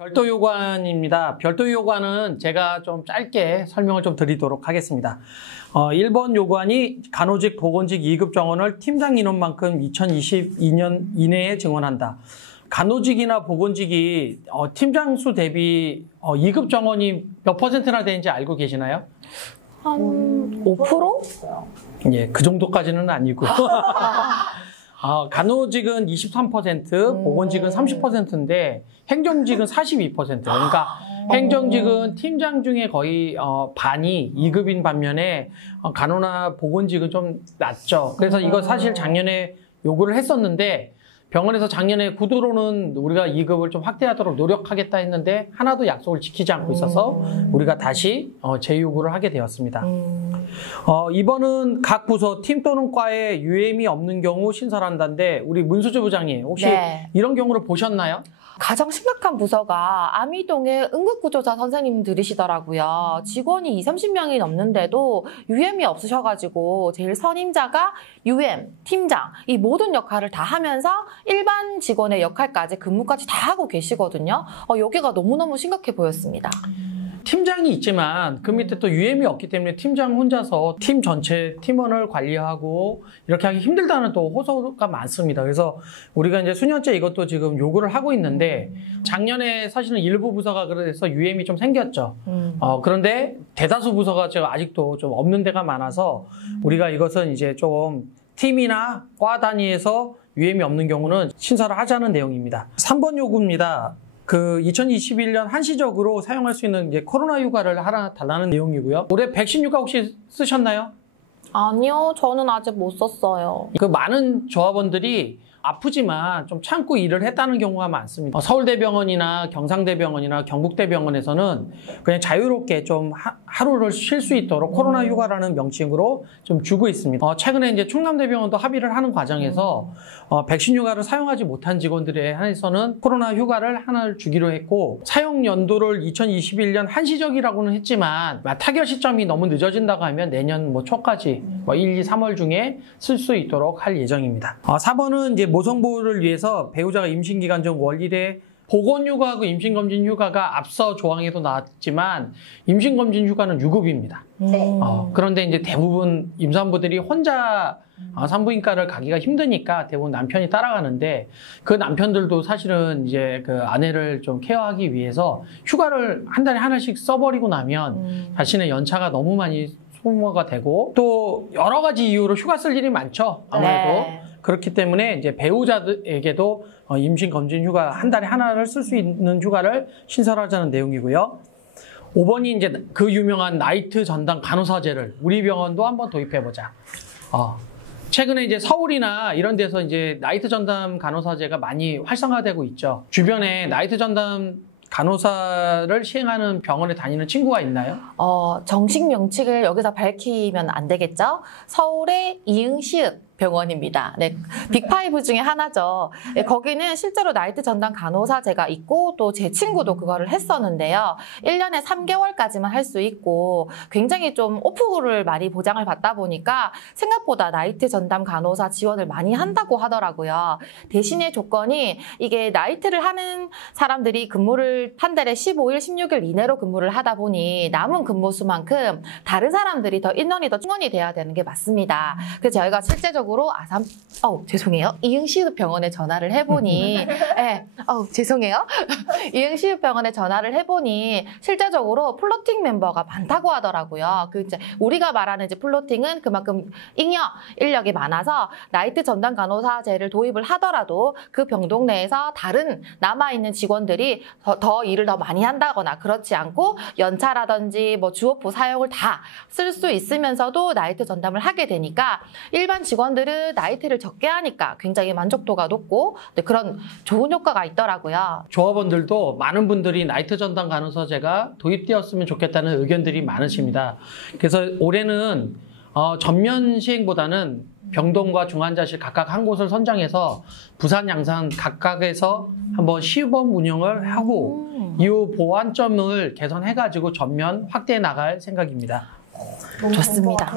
별도 요관입니다. 별도 요관은 제가 좀 짧게 설명을 좀 드리도록 하겠습니다. 1번 요관이 간호직, 보건직 2급 정원을 팀장 인원만큼 2022년 이내에 증원한다. 간호직이나 보건직이 팀장 수 대비 2급 정원이 몇 %나 되는지 알고 계시나요? 한 5%? 예, 그 정도까지는 아니고. 간호직은 23%, 보건직은 30%인데 행정직은 42%. 그러니까 행정직은 팀장 중에 거의 반이 2급인 반면에 간호나 보건직은 좀 낮죠. 그래서 이거 사실 작년에 요구를 했었는데 병원에서 작년에 구두로는 우리가 2급을 좀 확대하도록 노력하겠다 했는데 하나도 약속을 지키지 않고 있어서 우리가 다시 재요구를 하게 되었습니다. 이번은 각 부서, 팀 또는 과에 UM이 없는 경우 신설한다는데 우리 문수주 부장님 혹시 이런 경우를 보셨나요? 가장 심각한 부서가 아미동의 응급구조사 선생님들이시더라고요. 직원이 20, 30명이 넘는데도 UM이 없으셔가지고 제일 선임자가 UM, 팀장 이 모든 역할을 다 하면서 일반 직원의 역할까지 근무까지 다 하고 계시거든요. 여기가 너무너무 심각해 보였습니다. 팀장이 있지만 그 밑에 또 UM이 없기 때문에 팀장 혼자서 팀 전체 팀원을 관리하고 이렇게 하기 힘들다는 또 호소가 많습니다. 그래서 우리가 이제 수년째 이것도 지금 요구를 하고 있는데 작년에 사실은 일부 부서가 그래서 UM이 좀 생겼죠. 그런데 대다수 부서가 지금 아직도 좀 없는 데가 많아서 우리가 이것은 이제 좀 팀이나 과 단위에서 UM이 없는 경우는 신설을 하자는 내용입니다. 3번 요구입니다. 2021년 한시적으로 사용할 수 있는 이제 코로나 휴가를 하나 달라는 내용이고요. 올해 백신 휴가 혹시 쓰셨나요? 아니요, 저는 아직 못 썼어요. 많은 조합원들이 아프지만 좀 참고 일을 했다는 경우가 많습니다. 서울대병원이나 경상대병원이나 경북대병원에서는 그냥 자유롭게 좀 하루를 쉴 수 있도록 코로나 휴가라는 명칭으로 좀 주고 있습니다. 최근에 이제 충남대병원도 합의를 하는 과정에서 백신 휴가를 사용하지 못한 직원들에 한해서는 코로나 휴가를 하나를 주기로 했고 사용 연도를 2021년 한시적이라고는 했지만 타결 시점이 너무 늦어진다고 하면 내년 초까지 1, 2, 3월 중에 쓸 수 있도록 할 예정입니다. 4번은 이제 모성보호를 위해서 배우자가 임신기간 중 월일에 보건휴가하고 임신검진 휴가가 앞서 조항에도 나왔지만 임신검진 휴가는 유급입니다. 그런데 이제 대부분 임산부들이 혼자 산부인과를 가기가 힘드니까 대부분 남편이 따라가는데 그 남편들도 사실은 이제 그 아내를 좀 케어하기 위해서 휴가를 한 달에 하나씩 써버리고 나면 자신의 연차가 너무 많이 소모가 되고 또 여러 가지 이유로 휴가 쓸 일이 많죠. 아무래도. 그렇기 때문에 이제 배우자에게도 임신검진 휴가 한 달에 하나를 쓸 수 있는 휴가를 신설하자는 내용이고요. 5번이 이제 그 유명한 나이트 전담 간호사제를 우리 병원도 한번 도입해보자. 최근에 이제 서울이나 이런 데서 이제 나이트 전담 간호사제가 많이 활성화되고 있죠. 주변에 나이트 전담 간호사를 시행하는 병원에 다니는 친구가 있나요? 정식 명칭을 여기서 밝히면 안 되겠죠? 서울의 이응시읍 병원입니다. 네, 빅5 중에 하나죠. 네, 거기는 실제로 나이트 전담 간호사제가 있고 또 제 친구도 그거를 했었는데요. 1년에 3개월까지만 할 수 있고 굉장히 좀 오프를 많이 보장을 받다 보니까 생각보다 나이트 전담 간호사 지원을 많이 한다고 하더라고요. 대신에 조건이 이게 나이트를 하는 사람들이 근무를 한 달에 15일, 16일 이내로 근무를 하다 보니 남은 근무 수만큼 다른 사람들이 더 인원이 더 충원이 돼야 되는 게 맞습니다. 그래서 저희가 실제적으로 죄송해요. 이응시읍 병원에 전화를 해보니 죄송해요. 이응시읍 병원에 전화를 해보니 실제적으로 플로팅 멤버가 많다고 하더라고요. 이제 우리가 말하는 이제 플로팅은 그만큼 잉여 인력이 많아서 나이트 전담 간호사제를 도입을 하더라도 그 병동 내에서 다른 남아있는 직원들이 더 일을 더 많이 한다거나 그렇지 않고 연차라든지 주업부 사용을 다 쓸 수 있으면서도 나이트 전담을 하게 되니까 일반 직원들은 나이트를 적게 하니까 굉장히 만족도가 높고 그런 좋은 효과가 있더라고요. 조합원들도 많은 분들이 나이트 전담 간호사제가 도입되었으면 좋겠다는 의견들이 많으십니다. 그래서 올해는 전면 시행보다는 병동과 중환자실 각각 한 곳을 선정해서 부산, 양산 각각에서 한번 시범 운영을 하고 이후 보완점을 개선해가지고 전면 확대해 나갈 생각입니다. 좋습니다.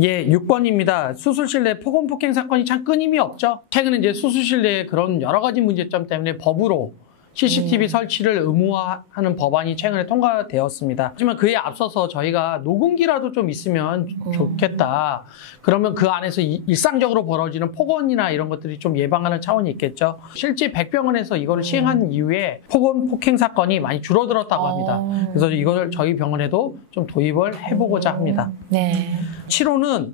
예, 6번입니다. 수술실 내 폭언 폭행 사건이 참 끊임이 없죠. 최근에 이제 수술실 내에 그런 여러 가지 문제점 때문에 법으로 CCTV 설치를 의무화하는 법안이 최근에 통과되었습니다. 하지만 그에 앞서서 저희가 녹음기라도 좀 있으면 좋겠다. 그러면 그 안에서 일상적으로 벌어지는 폭언이나 이런 것들이 좀 예방하는 차원이 있겠죠. 실제 백병원에서 이거를 시행한 이후에 폭언, 폭행 사건이 많이 줄어들었다고 합니다. 그래서 이걸 저희 병원에도 좀 도입을 해보고자 합니다. 네. 7호는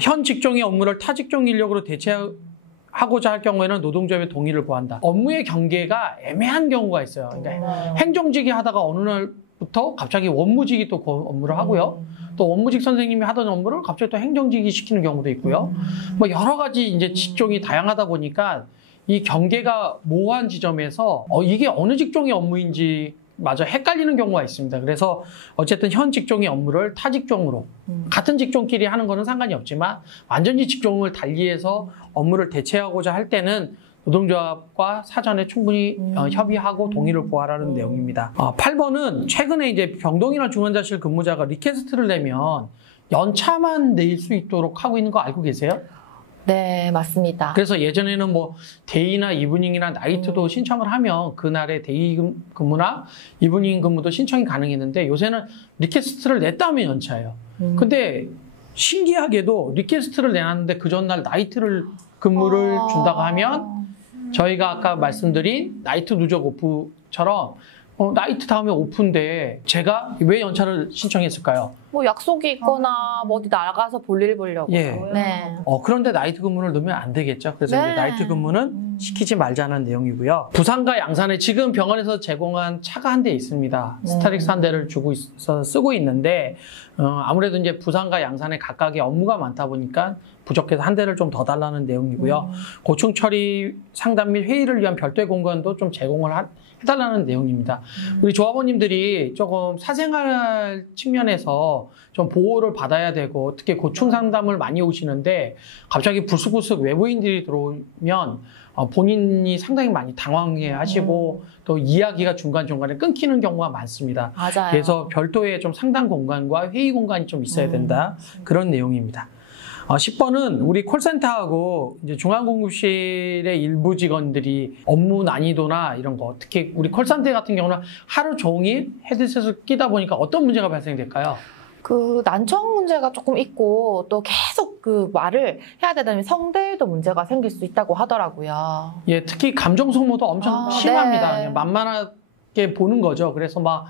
현 직종의 업무를 타 직종 인력으로 대체하고자 할 경우에는 노동조합의 동의를 구한다. 업무의 경계가 애매한 경우가 있어요. 그러니까 행정직이 하다가 어느 날부터 갑자기 원무직이 또 그 업무를 하고요. 또 원무직 선생님이 하던 업무를 갑자기 또 행정직이 시키는 경우도 있고요. 뭐 여러 가지 이제 직종이 다양하다 보니까 이 경계가 모호한 지점에서 이게 어느 직종의 업무인지 마저 헷갈리는 경우가 있습니다. 그래서 어쨌든 현 직종의 업무를 타 직종으로 같은 직종끼리 하는 거는 상관이 없지만 완전히 직종을 달리해서 업무를 대체하고자 할 때는 노동조합과 사전에 충분히 협의하고 동의를 구하라는 내용입니다. 8번은 최근에 이제 병동이나 중환자실 근무자가 리퀘스트를 내면 연차만 낼 수 있도록 하고 있는 거 알고 계세요? 네, 맞습니다. 그래서 예전에는 뭐 데이나 이브닝이나 나이트도 신청을 하면 그날의 데이 근무나 이브닝 근무도 신청이 가능했는데 요새는 리퀘스트를 냈다면 연차예요. 근데 신기하게도 리퀘스트를 내놨는데 그 전날 나이트를 근무를 준다고 하면 저희가 아까 말씀드린 나이트 누적 오프처럼 나이트 다음에 오프인데 제가 왜 연차를 신청했을까요? 뭐 약속이 있거나 뭐 어디 나가서 볼일 보려고. 예. 네. 그런데 나이트 근무를 넣으면 안 되겠죠. 그래서 네. 이제 나이트 근무는 시키지 말자는 내용이고요. 부산과 양산에 지금 병원에서 제공한 차가 한 대 있습니다. 스타릭스 한 대를 주고 있어서 쓰고 있는데 아무래도 이제 부산과 양산에 각각의 업무가 많다 보니까 부족해서 한 대를 좀 더 달라는 내용이고요. 고충 처리 상담 및 회의를 위한 별도의 공간도 좀 제공을 해달라는 내용입니다. 우리 조합원님들이 조금 사생활 측면에서 좀 보호를 받아야 되고 특히 고충 상담을 많이 오시는데 갑자기 불쑥불쑥 외부인들이 들어오면 본인이 상당히 많이 당황해 하시고 또 이야기가 중간중간에 끊기는 경우가 많습니다. 맞아요. 그래서 별도의 좀 상담 공간과 회의 공간이 좀 있어야 된다. 그런 내용입니다. 10번은 우리 콜센터하고 이제 중앙공급실의 일부 직원들이 업무 난이도나 이런 거, 특히 우리 콜센터 같은 경우는 하루 종일 헤드셋을 끼다 보니까 어떤 문제가 발생될까요? 그 난청 문제가 조금 있고 또 계속 그 말을 해야 되다 보면 성대에도 문제가 생길 수 있다고 하더라고요. 예, 특히 감정 소모도 엄청 심합니다. 네. 그냥 만만하게 보는 거죠. 그래서 막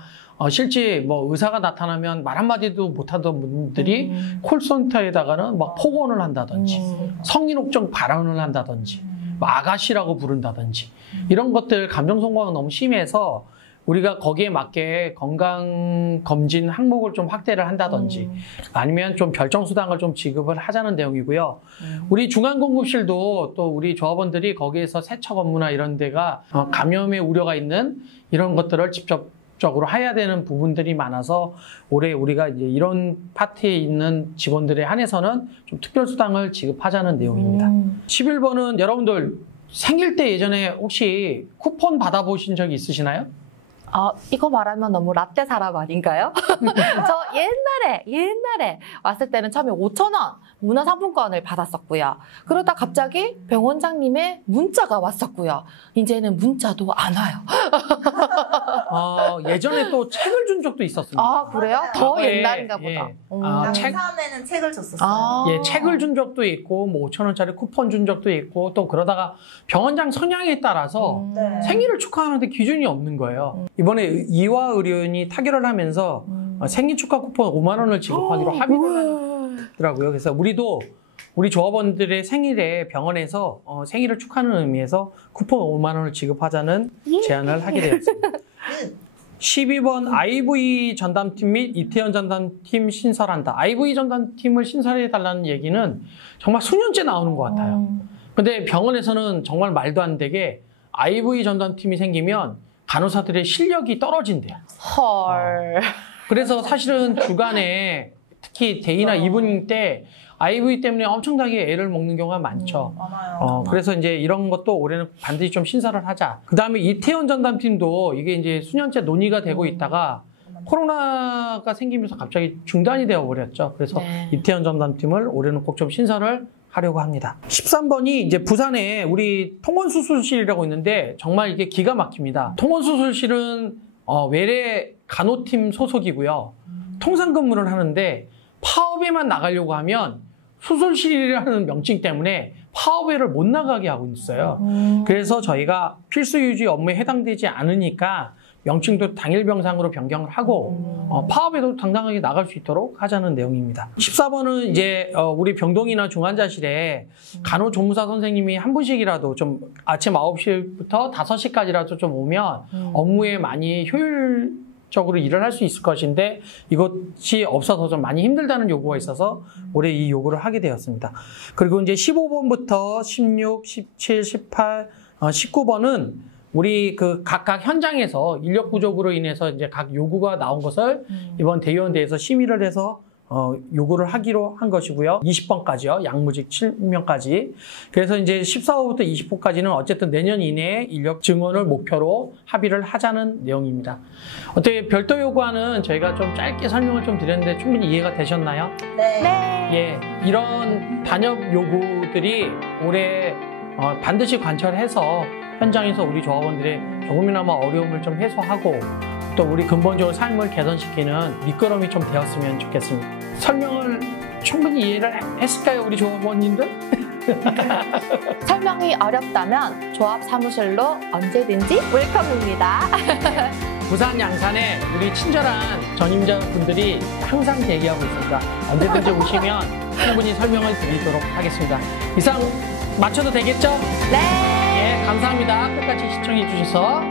실제 뭐 의사가 나타나면 말 한마디도 못하던 분들이 콜센터에다가는 막 폭언을 한다든지 성희롱적 발언을 한다든지 아가씨라고 부른다든지 이런 것들 감정 소모가 너무 심해서 우리가 거기에 맞게 건강검진 항목을 좀 확대를 한다든지 아니면 좀 별정수당을 좀 지급을 하자는 내용이고요. 우리 중앙공급실도 또 우리 조합원들이 거기에서 세척 업무나 이런 데가 감염의 우려가 있는 이런 것들을 직접적으로 해야 되는 부분들이 많아서 올해 우리가 이제 이런 파트에 있는 직원들에 한해서는 좀 특별수당을 지급하자는 내용입니다. 11번은 여러분들 생일 때 예전에 혹시 쿠폰 받아보신 적이 있으시나요? 이거 말하면 너무 라떼 사람 아닌가요? 저 옛날에 왔을 때는 처음에 5,000원 문화상품권을 받았었고요. 그러다 갑자기 병원장님의 문자가 왔었고요. 이제는 문자도 안 와요. 예전에 또 책을 준 적도 있었습니다. 아, 그래요? 더 옛날인가 보다. 양산에는 책을 줬었어요. 예, 책을 준 적도 있고 뭐 5,000원짜리 쿠폰 준 적도 있고 또 그러다가 병원장 성향에 따라서 생일을 축하하는데 기준이 없는 거예요. 이번에 이화 의료인이 타결을 하면서 생일 축하 쿠폰 5만 원을 지급하기로 합의를 하더라고요. 그래서 우리 조합원들의 생일에 병원에서 생일을 축하하는 의미에서 쿠폰 5만 원을 지급하자는 제안을 하게 되었습니다. 12번 IVE 전담팀 및 이태원 전담팀 신설한다. IVE 전담팀을 신설해달라는 얘기는 정말 수년째 나오는 것 같아요. 근데 병원에서는 정말 말도 안 되게 IVE 전담팀이 생기면 간호사들의 실력이 떨어진대요. 헐. 그래서 사실은 주간에 특히 데이나 이브닝 때 IV 때문에 엄청나게 애를 먹는 경우가 많죠. 많아요. 그래서 이제 이런 것도 올해는 반드시 좀 신설을 하자. 그 다음에 이태원 전담팀도 이게 이제 수년째 논의가 되고 있다가 코로나가 생기면서 갑자기 중단이 되어 버렸죠. 그래서 이태원 전담팀을 올해는 꼭 좀 신설을 하려고 합니다. 13번이 이제 부산에 우리 통원수술실이라고 있는데 정말 이게 기가 막힙니다. 통원수술실은 외래 간호팀 소속이고요. 통상 근무를 하는데 파업에만 나가려고 하면 수술실이라는 명칭 때문에 파업회를 못 나가게 하고 있어요. 그래서 저희가 필수 유지 업무에 해당되지 않으니까 명칭도 당일 병상으로 변경을 하고 파업에도 당당하게 나갈 수 있도록 하자는 내용입니다. 14번은 이제 우리 병동이나 중환자실에 간호조무사 선생님이 한 분씩이라도 좀 아침 9시부터 5시까지라도 좀 오면 업무에 많이 효율적으로 일을 할 수 있을 것인데 이것이 없어서 좀 많이 힘들다는 요구가 있어서 올해 이 요구를 하게 되었습니다. 그리고 이제 15번부터 16, 17, 18, 19번은 우리 그 각각 현장에서 인력 부족으로 인해서 이제 각 요구가 나온 것을 이번 대의원대에서 심의를 해서 요구를 하기로 한 것이고요. 20번까지요. 양무직 7명까지. 그래서 이제 14호부터 20호까지는 어쨌든 내년 이내에 인력 증원을 목표로 합의를 하자는 내용입니다. 어떻게 별도 요구안은 저희가 좀 짧게 설명을 좀 드렸는데 충분히 이해가 되셨나요? 네. 예, 이런 단협 요구들이 올해 반드시 관철해서 현장에서 우리 조합원들의 조금이나마 어려움을 좀 해소하고 또 우리 근본적으로 삶을 개선시키는 미끄럼이 좀 되었으면 좋겠습니다. 설명을 충분히 이해를 했을까요, 우리 조합원님들? 설명이 어렵다면 조합 사무실로 언제든지 웰컴입니다. 부산 양산에 우리 친절한 전임자분들이 항상 대기하고 있습니다. 언제든지 오시면 충분히 설명을 드리도록 하겠습니다. 이상 마쳐도 되겠죠? 네. 예, 감사합니다. 끝까지 시청해 주셔서.